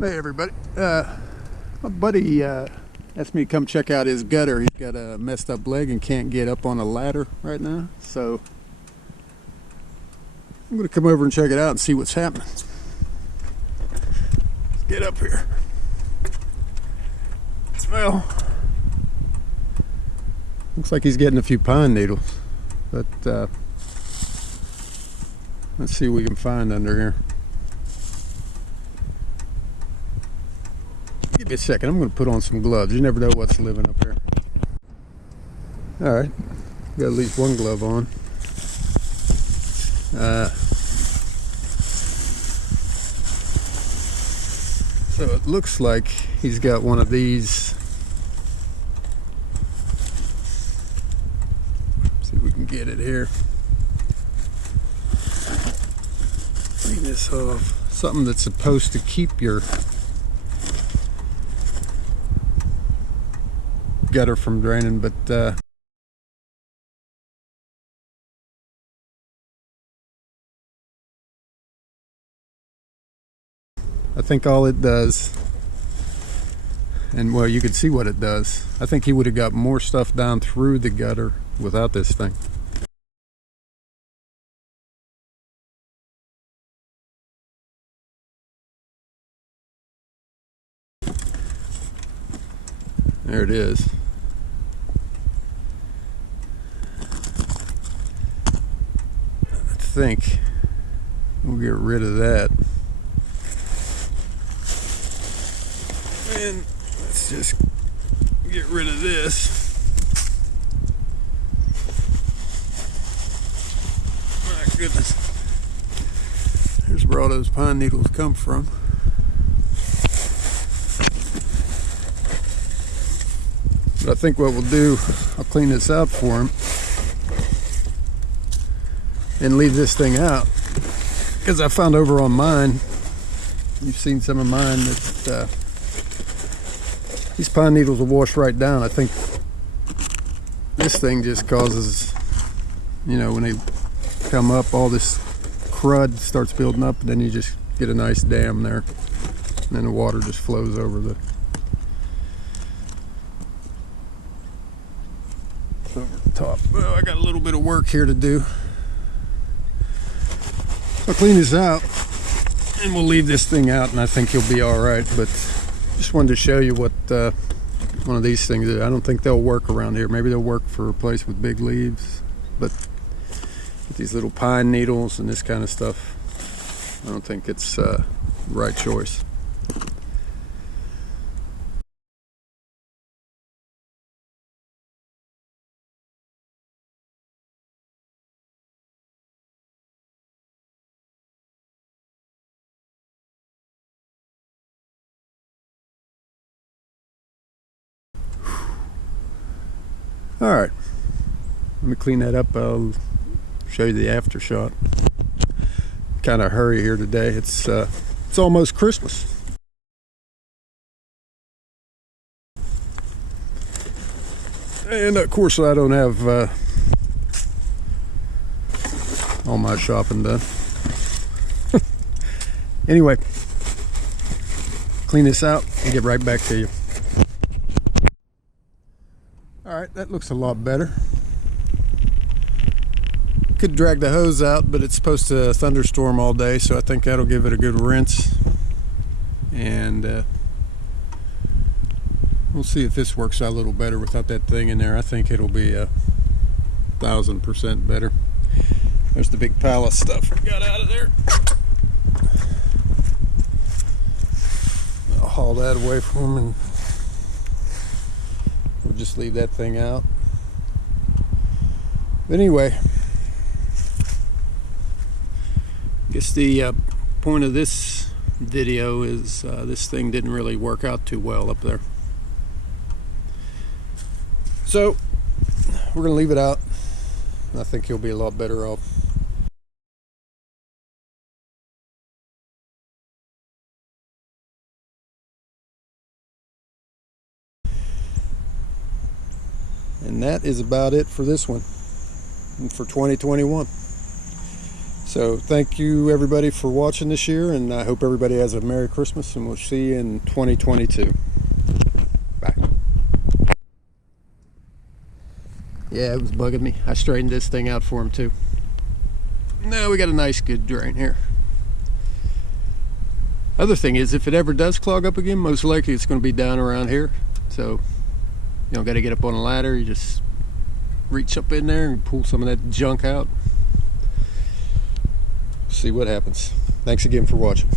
Hey everybody, my buddy asked me to come check out his gutter. He's got a messed up leg and can't get up on a ladder right now, so I'm going to come over and check it out and see what's happening. Let's get up here. Smell. Looks like he's getting a few pine needles, but let's see what we can find under here. Give me a second, I'm going to put on some gloves. You never know what's living up here. Alright, got at least one glove on. So it looks like he's got one of these. See if we can get it here. Clean this off. Something that's supposed to keep your gutter from draining, but I think all it does, and well, you can see what it does. I think he would have got more stuff down through the gutter without this thing. There it is. I think we'll get rid of that. And let's just get rid of this. My goodness. Here's where all those pine needles come from. But I think what we'll do, I'll clean this out for him and leave this thing out, because I found over on mine, you've seen some of mine, that these pine needles will wash right down. I think this thing just causes, you know, when they come up, all this crud starts building up, and then you just get a nice dam there, and then the water just flows over the top. Well, I got a little bit of work here to do. I'll clean this out and we'll leave this thing out, and I think he'll be all right. But just wanted to show you what one of these things is. I don't think they'll work around here. Maybe they'll work for a place with big leaves, but with these little pine needles and this kind of stuff, I don't think it's the right choice. Alright, let me clean that up. I'll show you the after shot. Kind of hurry here today. It's almost Christmas. And of course I don't have all my shopping done. Anyway, clean this out and get right back to you. Alright, that looks a lot better. Could drag the hose out, but it's supposed to thunderstorm all day, so I think that'll give it a good rinse. And we'll see if this works out a little better without that thing in there. I think it'll be 1000% better. There's the big pile of stuff we got out of there. I'll haul that away from him, and we'll just leave that thing out. But anyway, I guess the point of this video is this thing didn't really work out too well up there. So we're going to leave it out. I think he'll be a lot better off. And that is about it for this one, and for 2021. So thank you everybody for watching this year, and I hope everybody has a Merry Christmas, and we'll see you in 2022. Bye. Yeah, it was bugging me. I straightened this thing out for him too. Now we got a nice good drain here. Other thing is, if it ever does clog up again, most likely it's going to be down around here. So you don't got to get up on a ladder. You just reach up in there and pull some of that junk out. See what happens. Thanks again for watching.